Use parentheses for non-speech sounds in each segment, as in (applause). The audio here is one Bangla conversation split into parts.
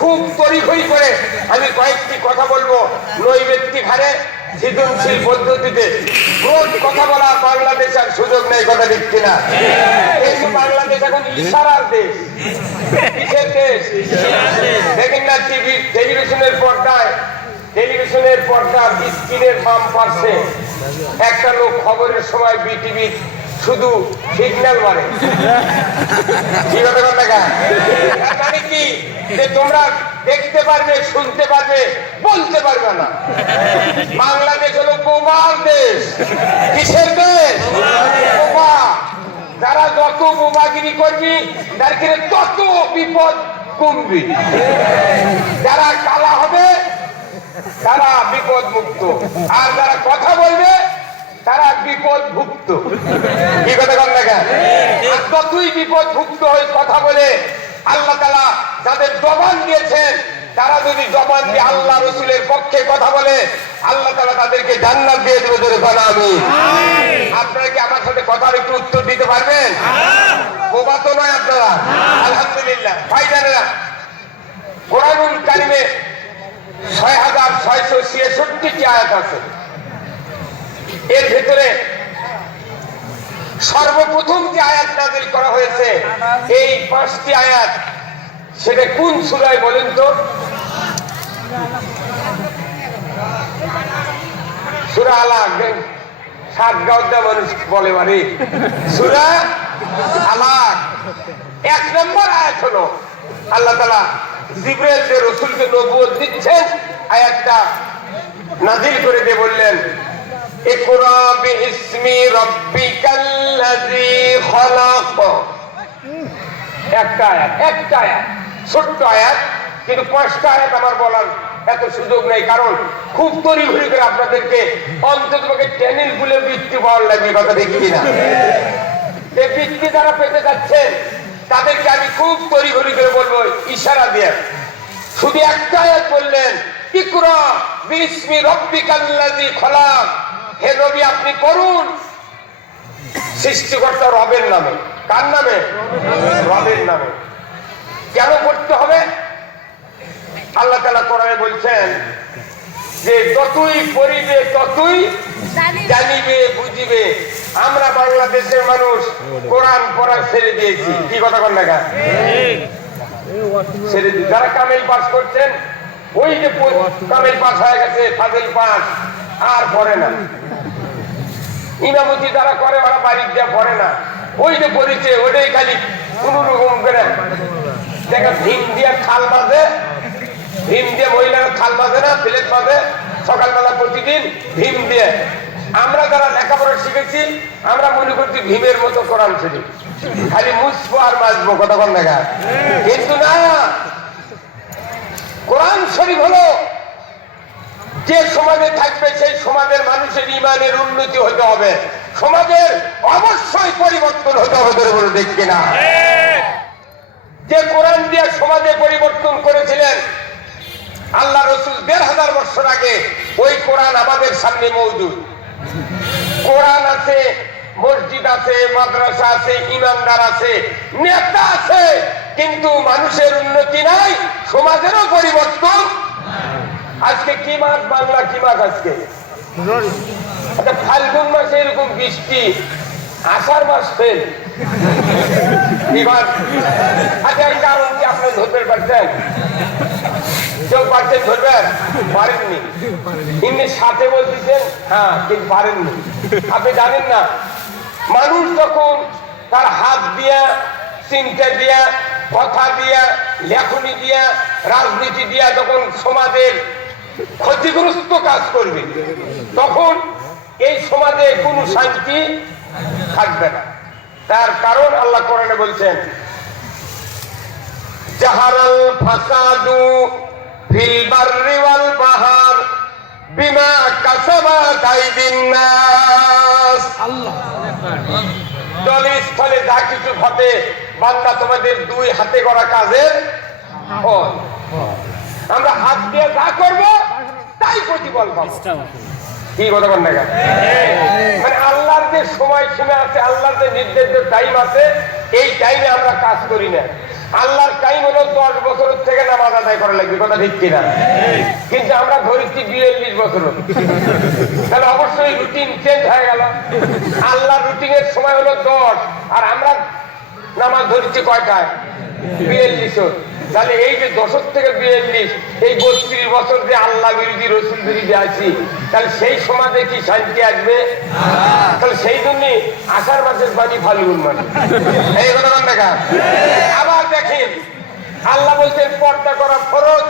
খুব তড়িঘড়ি করে আমি কয়েকটি কথা বলব। নৈবেত্তিক হারে সৃজনশীল পদ্ধতিতে। রোজ কথা বলা বাংলাদেশ আর সুযোগ নেই কথা দিচ্ছি না বাংলাদেশ এখন ইশারার দেশ, কিসের দেশ? দেখেন না টিভি টেলিভিশনের পর্দায়, টেলিভিশনের পর্দার স্ক্রিনের বাম পাশে একটা লোক খবরের সময় বিটিভি শুধু সিগন্যাল মারে। কি কথা কথা মানে কি? যে তোমরা দেখতে পারবে, শুনতে পারবে, বলতে পারবে না। বাংলাদেশ হলো বোমার দেশ। কিসের দেশ? বোমা। যারা যত বোমাগিরি করবি, তার কিনে তত বিপদ কমবি। যারা কালা হবে, তারা বিপদ মুক্ত আর যারা কথা বলবে তারা বিপদ ভুক্ত কি কথা কন দেখা যতই বিপদ ভুক্ত হয়ে কথা বলে আল্লাহ তালা যাদের জবান দিয়েছেন তারা যদি জবান দিয়ে আল্লাহ রসুলের পক্ষে কথা বলে আল্লাহ তালা তাদেরকে জান্নাত দিয়ে দেবে ধরে কথা আমি আপনারা কি আমার সাথে কথার একটু উত্তর দিতে পারবেন? বোবা তো নয় আপনারা। আলহামদুলিল্লাহ। ভাই জানেরা কোরআনুল কারিমে ছয় হাজার ছয়শো ছিয়াষট্টিটি আয়াত আছে। এর ভেতরে সর্বপ্রথম যে আয়াত নাজিল করা হয়েছে, এই পাঁচটি আয়াত, সেটা কোন সুরায় বলেন তো? সুরা সাত গাউদা মানুষ বলে মানে। সুরা আলাক এক নম্বর আয়াত হলো, আল্লাহ তালা জিব্রাইল যে রসুলকে নবুয়ত দিচ্ছেন, আয়াতটা নাজিল করে দিয়ে বললেন ইকরা বিইসমি রাব্বিকাল্লাযী খলাক একটা আয়াত একটা আয়াত, ছোট্ট আয়াত, কিন্তু পাঁচটা আয়াত আমার বলার এত সুযোগ নেই, কারণ খুব তড়িঘড়ি করে আপনাদেরকে অন্তত টেনিল গুলে বৃত্তি পাওয়ার লাগবে কথা দেখি না। এই বৃত্তি যারা পেতে যাচ্ছেন, তাদেরকে আমি খুব তড়িঘড়ি করে বলব, ইশারা দিয়ে। শুধু একটা আয়াত বললেন, ইকরা বিসমি রব্বিকাল্লাযী খলাক। হে নবী আপনি করুন। সৃষ্টিকর্তা রবের নামে। কার নামে? রবের নামে। কেন করতে হবে? আল্লাহ তালা কোরআনে বলছেন যে যতই পড়িবে ততই জানিবে। বুঝিবে। আমরা বাংলাদেশের মানুষ কোরআন পড়া ছেড়ে দিয়েছি। কি কথা কন? দেখা ছেড়ে দিই যারা কামেল পাস করছেন ওই যে কামেল পাস হয়ে গেছে ফাজিল পাস। আর পড়ে না। ইমামতি যারা করে, ওরা বাড়ির যা পড়ে না। ওই যে পড়েছে, ওটাই খালি কোন রকম করে দেখা ভীম দিয়ে খাল বাঁধে ভীম দিয়ে মহিলারা খাল বাঁধে না, প্লেট বাঁধে, সকালবেলা প্রতিদিন ভীম দিয়ে। আমরা যারা লেখাপড়া শিখেছি, আমরা মনে করছি ভীমের মতো কোরআন শরীফ। খালি মুসবো আর মাসবো কতক্ষণ দেখা? কিন্তু না। কোরআন শরীফ হলো যে সমাজে থাকবে, সেই সমাজের মানুষের ইমানের উন্নতি হতে হবে। সমাজের অবশ্যই পরিবর্তন হতে হবে বলে দেখবে না। যে কোরআন দিয়ে সমাজে পরিবর্তন করেছিলেন, আল্লাহ রসুল দেড় হাজার বছর আগে ওই কোরআন আমাদের সামনে মৌজুদ। কোরআন আছে, মসজিদ আছে, মাদ্রাসা আছে ইমানদার আছে, নেতা আছে, কিন্তু মানুষের উন্নতি নাই, সমাজেরও পরিবর্তন আজকে কি মাস বাংলা কি মাস আজকে? আচ্ছা ফাল্গুন মাসে এরকম বৃষ্টি, আষাঢ় মাস ফেল। আচ্ছা এই কি আপনি ধরতে পারছেন? ধরবেন ইনি সাথে বলতেছেন হ্যাঁ পারেননি। আপনি জানেন না, মানুষ যখন তার হাত দিয়া, চিন্তা দিয়া, কথা দিয়া, লেখনি দিয়া, রাজনীতি দিয়া, যখন সমাজের ক্ষতিগ্রস্ত কাজ করবে তখন এই সমাজে কোনো শান্তি থাকবে না। তার কারণ আল্লাহ কোরআনে বলছেন জাহারাল ফাসাদু ফিল বাররি ওয়াল বাহার বিমা কাসাবাত আইদিন নাস। জলের স্থলে যা কিছু ঘটে বান্দা তোমাদের দুই হাতে করা কাজের ফল। আমরা হাত দিয়ে যা করব তাই প্রতিফল পাবো কি কথা বল না মানে আল্লাহর যে সময় সীমা আছে আল্লাহর যে নির্দিষ্ট টাইম আছে এই টাইমে আমরা কাজ করি না। আল্লাহর টাইম হলো দশ বছর থেকে নামাজ আদায় করা লাগবে কথা ঠিক কিনা? কিন্তু আমরা ধরেছি বিয়াল্লিশ বছর তাহলে অবশ্যই রুটিন চেঞ্জ হয়ে গেল। আল্লাহ রুটিনের সময় হলো দশ আর আমরা নামাজ ধরেছি কয়টায়? বিয়াল্লিশ তাহলে এই যে দশক থেকে বিয়াল্লিশ এই বত্রিশ বছর যে আল্লাহ বিরোধী, রসুল বিরোধী আছি, তাহলে সেই সমাজে কি শান্তি আসবে? তাহলে সেই জন্য আষাঢ় মাসের পানি ফাল্গুন মানে এই কথা দেখা আবার দেখেন, আল্লাহ বলছেন, পর্দা করা ফরজ।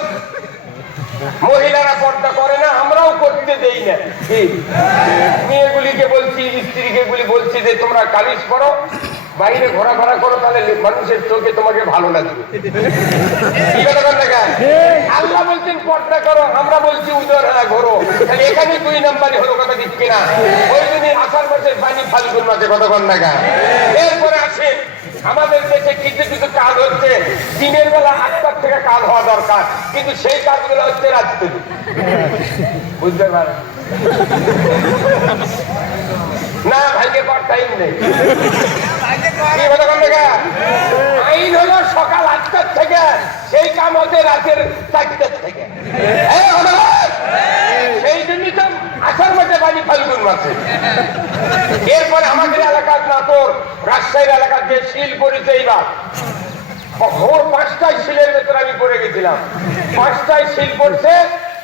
মহিলারা পর্দা করে না, আমরাও করতে দেই না? মেয়েগুলিকে বলছি, স্ত্রীকে বলছি যে তোমরা কালিশ করো বাইরে ঘোরাফেরা করো, তাহলে মানুষের চোখে তোমাকে ভালো লাগবে। আল্লাহ বলছেন, পর্দা করো, আমরা বলছি উদয়রা ঘোরো। এখানে দুই নাম্বারই হলো কথা ঠিক কিনা? ওই জন্য আষাঢ় মাসের পানি ফাল্গুন মাসে বল দেখা এরপরে আসে, আমাদের দেশে কিছু কিছু কাজ হচ্ছে, দিনের বেলা আটটার থেকে কাজ হওয়া দরকার, কিন্তু সেই কাজগুলো হচ্ছে রাত্রে। বুঝতে পারেন না, ভাইকে কর টাইম নেই। সকাল আটটার থেকে, সেই কাম হচ্ছে রাতের চারটার থেকে! সেই জন্যই তো আষাঢ় মাসে পানি ফাল্গুন মাসে। এরপরে আমাদের এলাকার নাটোর, রাজশাহীর এলাকার যে শিল পড়েছে এইবার। ভোর পাঁচটায় শিলের ভেতরে আমি পড়ে গেছিলাম। পাঁচটায় শিল পড়ছে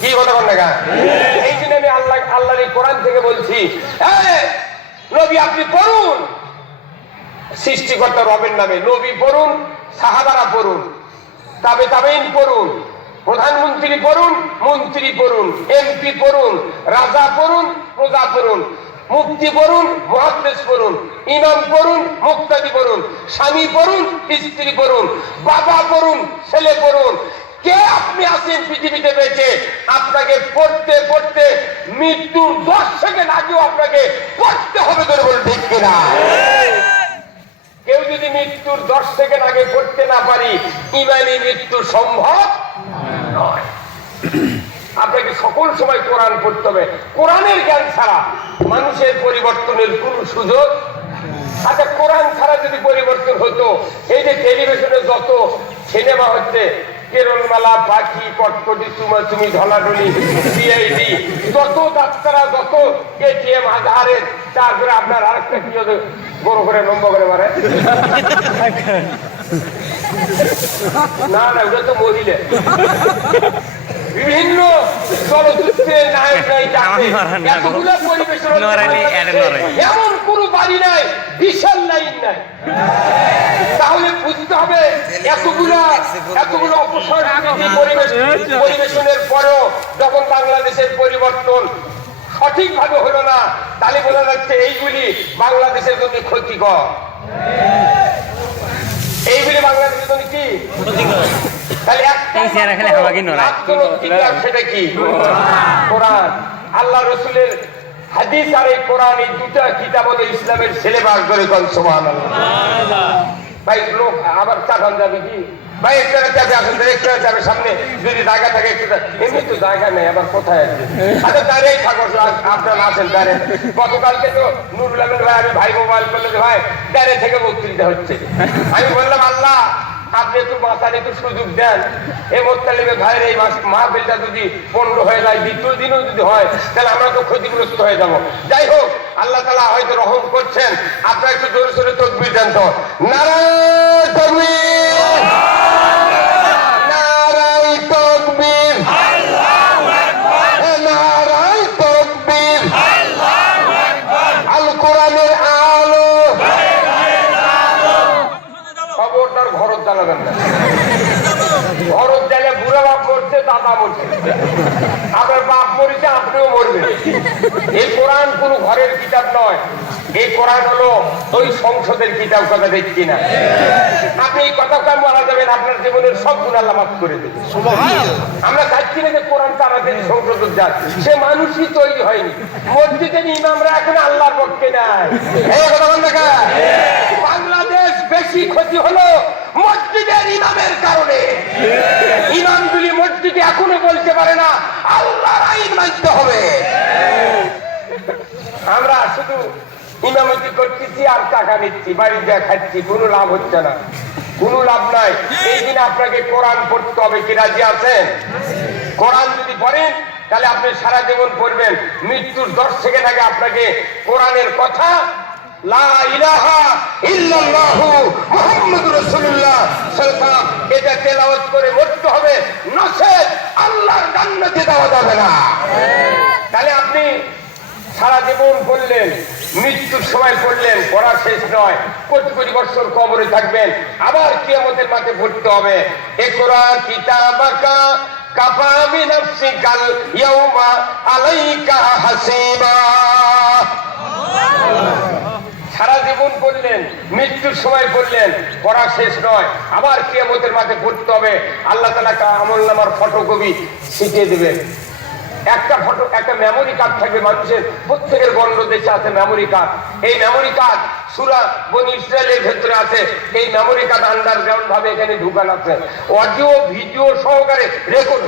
কি কথা বল না এই জন্য আমি আল্লাহ, আল্লাহর এই কোরআন থেকে বলছি নবী আপনি পড়ুন। সৃষ্টিকর্তা রবের নামে নবী পড়ুন, সাহাবারা পড়ুন, তাবে তাবেইন পড়ুন, প্রধানমন্ত্রী পড়ুন, মন্ত্রী পড়ুন, এমপি পড়ুন, রাজা পড়ুন, প্রজা পড়ুন মুক্তি পড়ুন মহাদেশ পড়ুন, ইমাম পড়ুন, মুক্তাদি পড়ুন, স্বামী পড়ুন, স্ত্রী পড়ুন, বাবা পড়ুন, ছেলে পড়ুন কে আপনি আছেন পৃথিবীতে বেঁচে আপনাকে পড়তে পড়তে মৃত্যুর দশ সেকেন্ড আগেও আপনাকে পড়তে হবে ধরে বলে কিনা? কেউ যদি মৃত্যুর দশ সেকেন্ড আগে করতে না পারি ইমানি মৃত্যু সম্ভব নয়। আপনাকে সকল সময় কোরআন পড়তে হবে। কোরআনের জ্ঞান ছাড়া মানুষের পরিবর্তনের কোন সুযোগ আচ্ছা কোরআন ছাড়া যদি পরিবর্তন হতো, এই যে টেলিভিশনে যত সিনেমা হচ্ছে কেরলমালা পাখি কটকটি চুমা চুমি ঢলাঢলি সিআইডি যত ডাক্তারা যত এটিএম আধারের তারপরে আপনার আরেকটা কি হতো বড় করে নম্বর করে মারে। না না, ওটা তো মহিলা। বিভিন্ন চলচ্চিত্রে নায়ক নায়িকা এতগুলো পরিবেশনা নড়াইলে এর নড়াই। এমন কোন বাড়ি নাই বিশাল লাইন নাই। তাহলে বুঝতে হবে এতগুলো এতগুলো পরিবেশ পরিবেশনের পরেও যখন বাংলাদেশের পরিবর্তন সঠিকভাবে হলো না তাহলে বোঝা যাচ্ছে এইগুলি বাংলাদেশের জন্য ক্ষতিকর। এইগুলি বাংলাদেশের জন্য কি? একটা এই চেয়ারে খেলে হাওয়া নড়ায়? সেটা কি কোরআন। আল্লাহ রসুলের হাদিস আর এই কোরআন এই দুটা কিতাব হলো ইসলামের সিলেবাস ধরে কোন সমান ভাই লোক আবার চাকান যাবে কি? ভাই একটা চাপে আসেন একটা চাপে সামনে। যদি জায়গা থাকে একটু এমনি তো জায়গা নেই আবার কোথায় আছে? আচ্ছা দাঁড়িয়েই থাকো আ- আছেন দাঁড়িয়ে গতকালকে তো নুরুল ভাই আমি ভাই মোবাইল করলে যে ভাই দাঁড়িয়ে থেকে বক্তৃতা হচ্ছে। আমি বললাম আল্লাহ আপনি একটু বাঁচার একটু সুযোগ দেন। এই মোত্তালিবে ভাইয়ের এই মাস মাহফিলটা যদি পনেরো হয়ে যায়, দ্বিতীয় দিনও যদি হয়, তাহলে আমরা তো ক্ষতিগ্রস্ত হয়ে যাব। যাই হোক, আল্লাহ তালা হয়তো রহম করছেন। আপনার একটু জোরে সোরে তকবির দেন তো। নারায়ণ আপনার জীবনের সব গুণ করে দেবে আমরা চাচ্ছি না যে কোরআন সে মানুষই তৈরি হয়নি মসজিদের ইমামরা এখন আল্লাহর পক্ষে নাই বাংলাদেশ বেশি ক্ষতি হলো মসজিদের ইমামের কারণে। ইমামগুলি মসজিদে এখনও বলতে পারে না, আল্লাহর আইন মানতে হবে। আমরা শুধু ইমামতি করতেছি আর টাকা নিচ্ছি, বাড়ি যা খাচ্ছি, কোনো লাভ হচ্ছে না। কোনো লাভ নাই। এই দিন আপনাকে কোরআন পড়তে হবে কি, রাজি আছেন? কোরআন যদি পড়েন, তাহলে আপনি সারা জীবন পড়বেন। মৃত্যুর দশ সেকেন্ড আগে আপনাকে কোরআনের কথা তাহলে আপনি সারা জীবন পড়লেন, মৃত্যুর সময় পড়লেন, পড়া শেষ নয়, কোটি কোটি বছর কবরে থাকবেন, আবার কিয়ামতের মাঠে পড়তে হবে। একরা কিতাবাকা কাফা বিনাফসিকাল ইয়াউমা আলাইকা সারা করলেন? মৃত্যুর সময় করলেন। পড়া শেষ নয়। আবার কিয়ামতের মাঠে পড়তে হবে। আল্লাহ তালা আমল নামার ফটোকপি শিখিয়ে দেবেন। একটা ফটো, একটা মেমোরি কার্ড থাকবে মানুষের। প্রত্যেকের গণ্ড দেশে আছে মেমোরি কার্ড এই মেমোরি কার্ড সুরা বন ইসরায়েলের ভেতরে আছে। এই মেমোরি কার্ড আন্ডারগ্রাউন্ড ভাবে এখানে ঢুকান আছে। অডিও, ভিডিও সহকারে রেকর্ড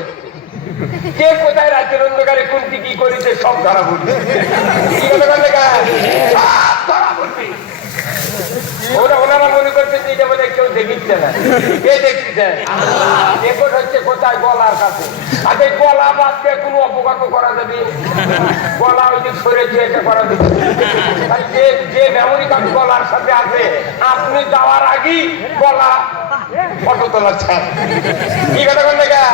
কে কোথায় রাজ্যের অন্ধকারে কোনটি কি করেছে সব ধরা পড়বে। কি ধরা পড়বে। ওরা ওনারা মনে করছে যে এটা বোধ কেউ দেখিচ্ছে না। কে দেখতেছে রেকর্ড হচ্ছে কোথায় গলার কাছে? আর এই গলা বাদ দিয়ে কোনো অপঘাত করা যাবে? গলা ওই যে সরেছে এটা করা যাবে। যে যে মেমোরি কার্ড গলার সাথে আছে, আপনি যাওয়ার আগেই গলা ফটো তোলাচ্ছেন কি কথা গা?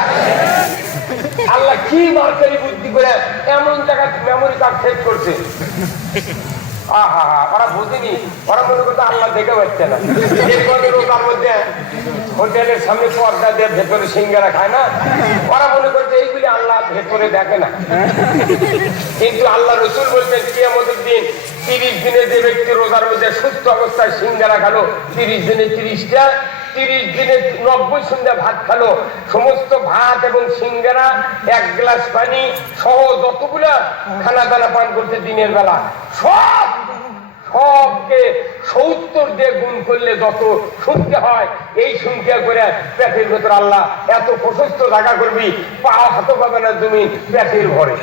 আল্লাহ কি মার্কারি বুদ্ধি করে এমন জায়গায় মেমোরি কার্ড সেভ করছে? আহা আল্লাহ দেখে না। হোটেলের ভেতরে খায় না। করছে এইগুলি আল্লাহ ভেতরে দেখে না। কিন্তু আল্লাহ রসুল বলছেন কি আমাদের দিন তিরিশ দিনে যে ব্যক্তি রোজার মধ্যে সুস্থ অবস্থায় সিঙ্গারা খালো, তিরিশ দিনে তিরিশটা, তিরিশ দিনে নব্বই সন্ধ্যা ভাত খালো, সমস্ত ভাত এবং সিঙ্গারা, এক গ্লাস পানি সহ যতগুলা খানা দানা পান করছে দিনের বেলা, সব সবকে সত্তর দিয়ে গুণ করলে যত শুনতে হয়, এই শুনতে করে পেটের ভেতর আল্লাহ এত প্রশস্ত জায়গা করবি, পা হাত পাবে না তুমি পেটের ভরে।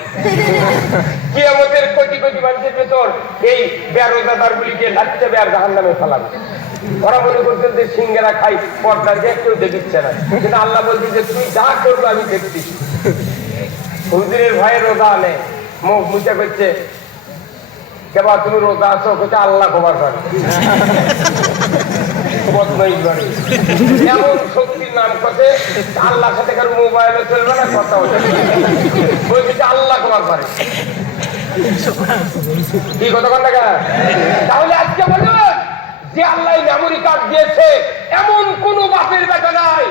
কিয়ামতের কোটি কোটি মানুষের ভেতর এই বেরোজাদার গুলিকে লাগতে হবে আর জাহান নামে ফেলাবে। ওরা মনে করছেন যে সিঙ্গেরা খাই পর্দা যে কেউ দেখিচ্ছে না। কিন্তু আল্লাহ বলছে যে তুই যা করব আমি দেখছি। হুজুরের ভয়ে রোজা আনে, মুখ মুছে করছে কেবা তুমি রোজা আছো আল্লাহ খবর শক্তির নাম না কন তাহলে আজকে যে আল্লাহ মেমোরি কার্ড দিয়েছে, এমন কোন বাপের বেটা নাই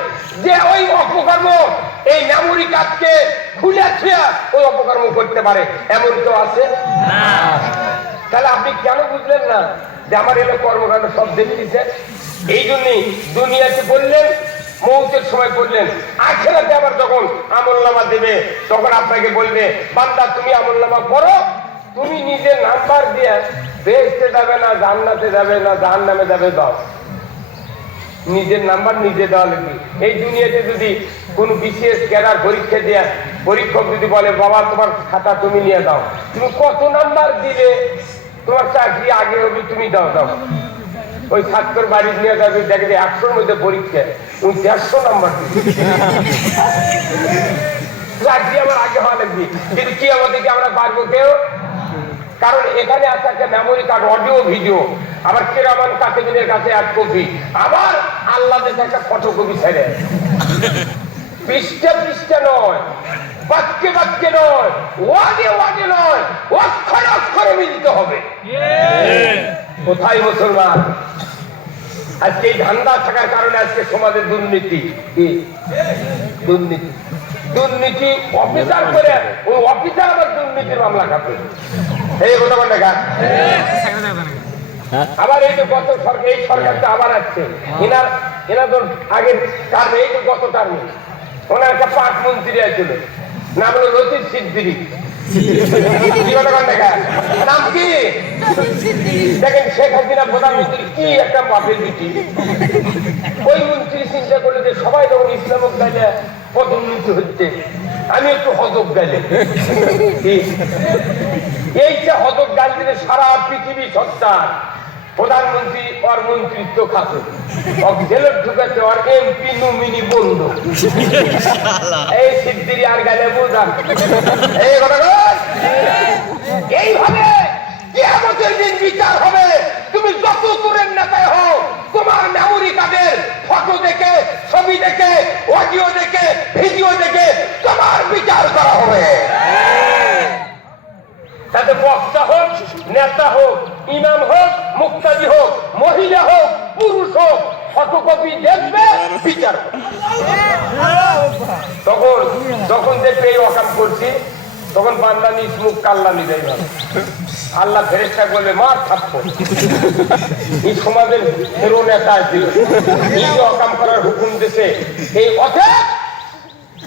যে ওই অপকর্ম এই মেমোরি কার্ডকে খুলে ছুঁয়া ওই অপকর্ম করতে পারে। এমন কেউ আছে? তাহলে আপনি কেন বুঝলেন না যে আমার এলো কর্মকাণ্ড সব দেখতেছে এই জন্যই দুনিয়াতে বললেন, মৌতের সময় বললেন, আখেরাতে আবার যখন আমলনামা দেবে, তখন আপনাকে বলবে, বান্দা, তুমি আমলনামা করো তুমি নিজের নাম্বার দিয়ে বেসতে যাবে না, জান্নাতে যাবে না জাহান নামে যাবে, দাও। নিজের নাম্বার নিজে দেওয়া লাগবে। এই দুনিয়াতে যদি কোন বিশেষ ক্যাডার পরীক্ষা দেয়া, পরীক্ষক যদি বলে, বাবা, তোমার খাতা তুমি নিয়ে দাও। তুমি কত নাম্বার দিলে? তোমার চাকরি আগে হবে তুমি দাও দাও। ওই ছাত্র বাড়ি নিয়ে যাবে দেখে একশোর মধ্যে পরীক্ষা। তুমি দেড়শো নাম্বার চাকরি আমার আগে হওয়া লাগবে। কিন্তু কি আমাদেরকে আমরা পারব কেউ? কারণ এখানে আছে একটা মেমোরি কার্ড অডিও ভিডিও আবার কেরামান কাতেবিনের কাছে এক কপি। আবার আল্লাহ একটা ফটোকপি ছেড়ে। পৃষ্ঠা পৃষ্ঠা নয়। বাক্যে বাক্যে নয় ওয়াদে ওয়াদে নয় অক্ষরে অক্ষরে মিলতে হবে। কোথায় মুসলমান? আজকে এই ধান্দা থাকার কারণে আজকে সমাজের দুর্নীতি। কি? দুর্নীতি। দুর্নীতি অফিসার করে ওই অফিসার আবার দুর্নীতির মামলা খাবে। এই কথা বল দেখা আবার এই যে গত সরকার এই সরকারটা আবার আসছে। এনার এনার ধর আগের টার্মে এই তো গত টার্মে ওনার একটা পাট মন্ত্রী আছিল নাম হলো রতির সিদ্দিরি কি কথা বল দেখা নাম কি? দেখেন শেখ হাসিনা প্রধানমন্ত্রী কি একটা বিটি? ওই মন্ত্রী চিন্তা করলে যে সবাই যখন ইসলামক গাইলে পদোন্নতি হচ্ছে। আমি একটু হজক গাইলে। কি? এই যে হজক গাল দিলে সারা পৃথিবী সত্তার। প্রধানমন্ত্রী ওর মন্ত্রিত্ব খাতে ওর জেলে ঢুকাতে ওর এমপি নমিনি বন্ধ। এই সিদ্ধিরি আর গেলে বুঝান। এই কথা এইভাবে কিয়ামতের দিন বিচার হবে। তুমি যত দূরের নেতায় হও, তোমার মেমোরি কার্ডের ফটো দেখে, ছবি দেখে অডিও দেখে ভিডিও দেখে তোমার বিচার করা হবে। তাতে বক্তা হোক, নেতা হোক ইমাম হোক, মুক্তাদি হোক, মহিলা হোক, পুরুষ হোক, ফটোকপি দেখবে, বিচার তখন, যখন দেখবে এই অকাম করছি, তখন বান্দা নিজ মুখ কাল্লা নিবে আল্লাহ ফেরেস্তা বলবে, মার থাপ্প এই সমাজের হেরো নেতা ছিল এই অকাম করার হুকুম দিছে এই অথেব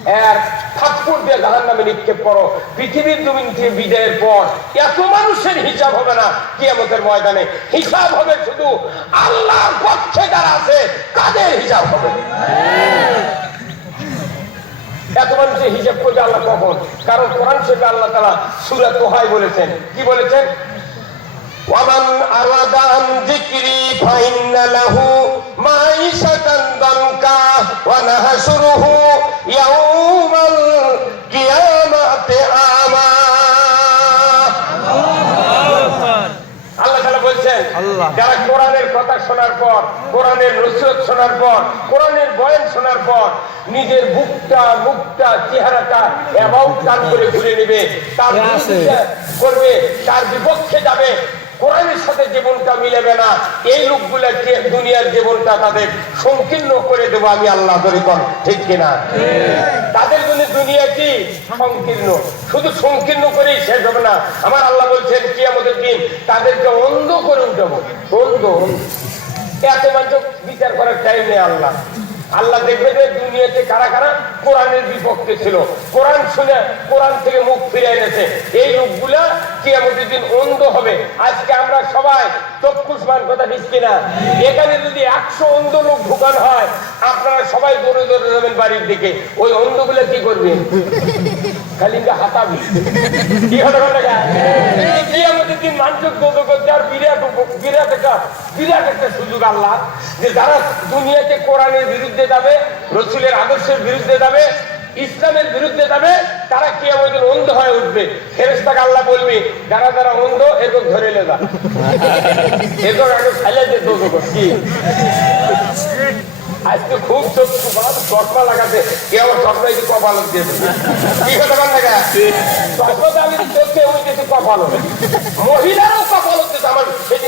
এর থাপ্পড় দিয়ে জাহান নামে নিক্ষেপ করো। পৃথিবীর জমিন থেকে বিদায়ের পর এত মানুষের হিসাব হবে না কিয়ামতের ময়দানে। হিসাব হবে শুধু আল্লাহর পক্ষে যারা আছে, কাদের হিসাব হবে? এত মানুষের হিসাব করবে আল্লাহ কখন? কারণ কোরআন শরীফে আল্লাহ তালা সুরা তোহাই বলেছেন। কি বলেছেন? ওয়ামান আরাদান যিকরি ফাইন্না লাহু মাইশাতান দানকা ওয়া নাহশুরুহু ইয়াউমাল কিয়ামাতি আমা। আল্লাহ বলছেন যারা কোরআনের কথা শোনার পর কোরআনের নসিহত শোনার পর কোরআনের বয়ান শোনার পর নিজের বুকটা মুখটা চেহারাটা অ্যাবাউট টান করে ঘুরে নেবে তার করবে তার বিপক্ষে যাবে কোরআনের সাথে জীবনটা মিলেবে না। এই লোকগুলোকে দুনিয়ার জীবনটা তাদের সংকীর্ণ করে দেবো আমি আল্লাহ ধরে কর ঠিক কিনা? তাদের জন্য দুনিয়া কি? সংকীর্ণ। শুধু সংকীর্ণ করেই শেষ হবে না। আমার আল্লাহ বলছেন কি আমাদের দিন তাদেরকে অন্ধ করে উঠাবো। অন্ধ। এত মানুষ বিচার করার টাইম নেই আল্লাহ। আল্লাহ দেখবে যে দুনিয়াতে কারা কারা কোরআনের বিপক্ষে ছিল। কোরআন শুনে কোরআন থেকে মুখ ফিরে এনেছে। এই লোকগুলা কি আমাদের দিন অন্ধ হবে। আজকে আমরা সবাই চক্ষুষ্মান কথা দিচ্ছি না এখানে যদি একশো অন্ধ লোক ঢুকান হয়, আপনারা সবাই দৌড়ে দৌড়ে যাবেন বাড়ির দিকে। ওই অন্ধগুলা কি করবেন খালি হাতাবি। কি হবে ঘটনা কি আমাদের দিন করতে আর বিরাট বিরাট একটা বিরাট একটা সুযোগ আল্লাহ, যে যারা দুনিয়াতে কোরআনের বিরুদ্ধে যাবে, রসুলের আদর্শের বিরুদ্ধে যাবে, ইসলামের বিরুদ্ধে যাবে, তারা কি আমাদের অন্ধ হয়ে উঠবে। ফেরেস্তাকে আল্লাহ বলবি যারা যারা অন্ধ এরকম ধরে লে যা। এরকম আগে খাইলে যে দোদ কি আজকে খুব চক্ষু বাদ চশমা লাগাতে কে আমার চশমা। কি কথা চোখে ওই দেশে কপাল মহিলারাও কপাল হচ্ছে আমার দেখি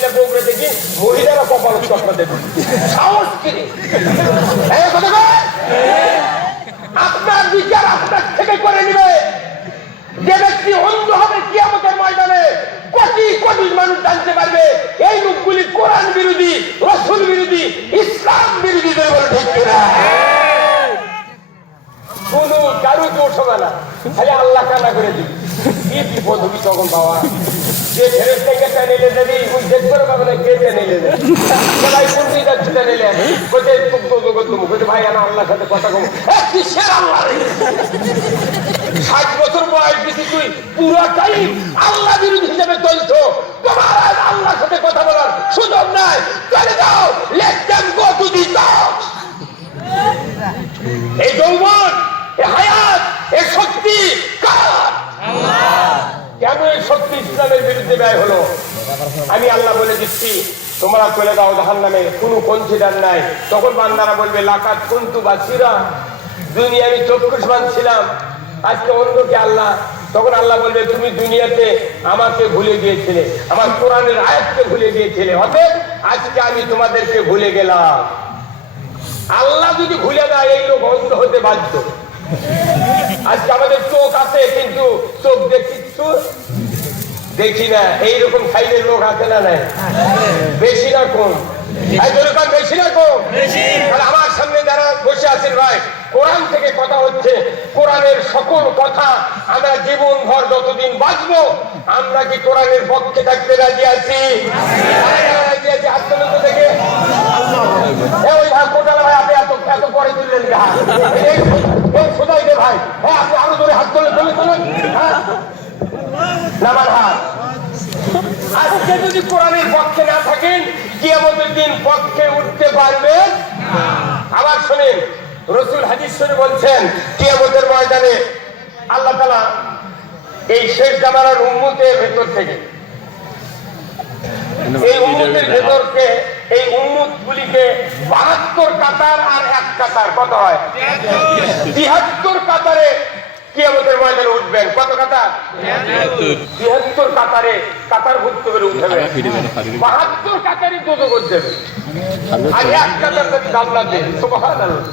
চশমা রে? এই কথা বল। আপনার বিচার আপনার থেকে করে নিবে যে ব্যক্তি অন্ধ হবে কি আমাদের ময়দানে কোটি কোটি মানুষ জানতে পারবে এই লোকগুলি কোরআন বিরোধী রসুল বিরোধী ইসলাম বিরোধীদের বলে ঠিক কিনা কোনো কারও দোষ হবে না খালি আল্লাহ কানা করে দিবি কি বিপদ হবি তখন বাবা। যে ফেরত থেকে টেনে দেবি ওই দেখ করে পাবে না কে টেনে দেবে সবাই কোন দিকে যাচ্ছে টেনে নেন কোথায় তুম তো তুম কোথায় ভাই আনা আল্লাহর সাথে কথা কম কিসের আল্লাহ? ষাট বছর বয়স দিছি তুই পুরোটাই আল্লাহ বিরোধী হিসেবে চলছো। তোমার আল্লাহর সাথে কথা বলার সুযোগ নাই। চলে যাও let them go to the এই যৌবন এই হায়াত এই শক্তি কার কেন এই শক্তি ইসলামের বিরুদ্ধে ব্যয় হলো। আমি আল্লাহ বলে দিচ্ছি, তোমরা চলে দাও জাহান নামে কোনো কনসিডার নাই। তখন বান্দারা বলবে লাকাত কুন্তু বাসিরা দুনিয়া আমি চক্ষুষ্মান ছিলাম, আজকে অন্যকে আল্লাহ। তখন আল্লাহ বলবে, তুমি দুনিয়াতে আমাকে ভুলে গিয়েছিলে, আমার কোরআনের আয়াতকে ভুলে গিয়েছিলে, অতএব আজকে আমি তোমাদেরকে ভুলে গেলাম। আল্লাহ যদি ভুলে দেয় এই লোক অন্ধ হতে বাধ্য। আজকে আমাদের চোখ আছে, কিন্তু চোখ দেখি কিছু দেখি না এইরকম সাইজের লোক আছে না নাই? বেশি না কম। বেশি না কম? আমার সামনে যারা বসে আছেন ভাই কোরআন থেকে কথা হচ্ছে কোরআনের সকল কথা আমরা জীবন ভর যতদিন বাঁচবো আমরা কি কোরআনের পক্ষে থাকতে রাজি আছি? রাজি আছি ওই ভাই কোটাল ভাই আপনি এত এত পরে তুললেন ভাই। হ্যাঁ আপনি আরও ধরে হাত তোলেন। হ্যাঁ। নামার হাত। আজকে যদি কোরআনের পক্ষে না থাকেন কিয়ামতের দিন পক্ষে উঠতে পারবেন আবার শোনেন রসুল হাদিস শরীফ বলছেন কিয়ামতের ময়দানে আল্লাহ তাআলা এই শেষ জামানার উম্মতের ভেতর থেকে এই উম্মতের ভেতরকে এই উম্মত গুলিকে বাহাত্তর কাতার আর এক কাতার কত হয়? তিহাত্তর কাতারে কিয়ামতের ময়দানে উঠবেন। কত কাতার? তিহাত্তর কাতারে কাতার ভুক্ত করে উঠবে বাহাত্তর এক কাতার যদি জান্নাতে সুবহানাল্লাহ।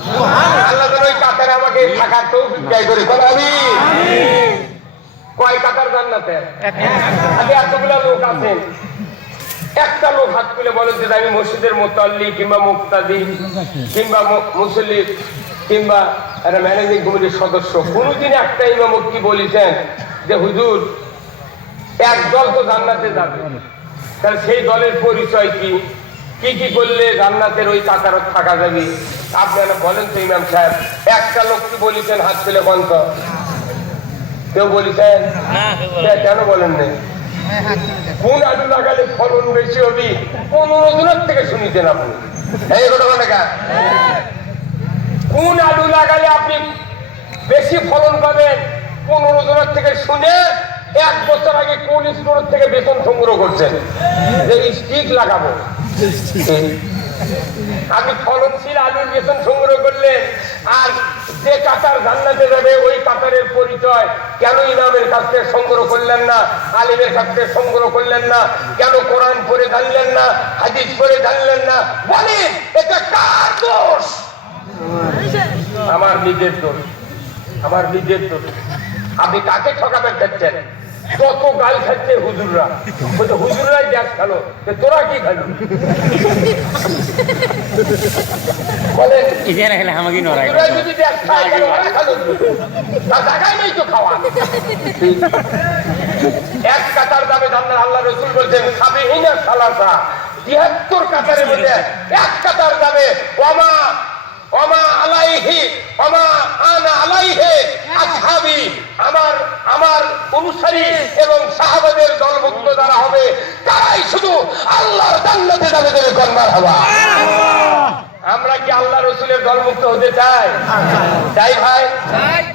আল্লাহ ওই কাতারে আমাকে থাকার তৌফিক দেয় করে। বল আমি কয় কাতার জান্নাতে? আগে এতগুলা লোক আছেন একটা লোক হাত তুলে বলে যে আমি মসজিদের মোতাল্লি কিংবা মুক্তাদি কিংবা মু- মুসল্লি কিংবা একটা ম্যানেজিং কমিটির সদস্য কোনোদিন একটা ইমামক কি বলেছেন যে হুজুর এক দল তো জান্নাতে যাবে। তাহলে সেই দলের পরিচয় কি? কি কি করলে জান্নাতের ওই কাতারত থাকা যাবে? আপনারা বলেন তো ইমাম সাহেব একটা লোক কি বলেছেন হাত তুলে বন্ধ কেউ বলেছেন? কেন বলেন নাই? কোন আলু লাগালে ফলন বেশি হবে? পনেরো দিনের থেকে শুনিতেন আপনি। এই? কোন আলু লাগালে আপনি বেশি ফলন পাবেন। পনেরো জনের থেকে শুনে এক বছর আগে কোন স্টোর থেকে বেতন সংগ্রহ করছেন। যে স্টিক লাগাবো। আপনি ফলনশীল আলুর বেতন সংগ্রহ করলেন আর যে কাতার জান্নাতে যাবে, ওই কাতারের পরিচয় কেন ইমামের কাছ থেকে সংগ্রহ করলেন না, আলিমের কাছ থেকে সংগ্রহ করলেন না, কেন কোরআন পড়ে জানলেন না, হাদিস পড়ে জানলেন না? বলেন, এটা কার দোষ? আমার। নিজের দোষ। আমার নিজের দোষ। আপনি কাকে ঠকাবেন চাচ্ছেন কত গাল খাচ্ছে হুজুররা। বলছে হুজুররাই গ্যাস খালো। তোরা কি খালো ইতিহাস খেলে আমাকে নড়াই যদি গ্যাস খায় খালো কি? তার নেই তো খাওয়া। এক কাতার দামে জান্নাত আল্লাহ রসুল বলছেন সাবিহিনা সালাসা। তিয়াত্তর কাতারের মধ্যে এক কাতার দামে ওমা ওমা আলাইহি ওমা আনা আলাইহে আসহাবি। আমার আমার অনুসারী এবং সাহাবাদের দলভুক্ত যারা হবে তারাই শুধু আল্লাহর জান্নাতে যাবে দেবে কন্যার হওয়া। আমরা কি আল্লাহ রসুলের দলমুক্ত হতে চাই? চাই ভাই?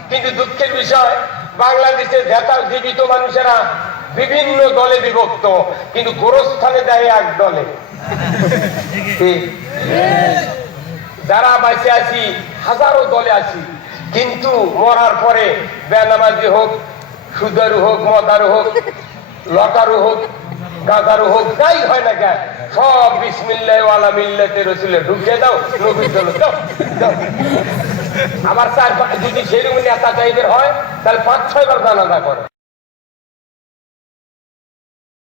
কিন্তু দুঃখের বিষয় বাংলাদেশের ভেতার জীবিত মানুষেরা বিভিন্ন দলে বিভক্ত কিন্তু গোরস্থানে দেয় এক দলে। (laughs) ঠিক। যারা বাইসে আছি, হাজারো দলে আছি কিন্তু মরার পরে বেনামাজি হোক, সুদারু হোক, মদারু হোক লটারু হোক গাঁদারু হোক, যাই হয় না কেন, সব বিসমিল্লাহ ওয়ালা মিল্লাতে রসুলে ঢুকিয়ে দাও নবীর দল দাও। আবার চার যদি সেরকম নেতা টাইপের হয়, তাহলে পাঁচ ছয় বার জানাজা করে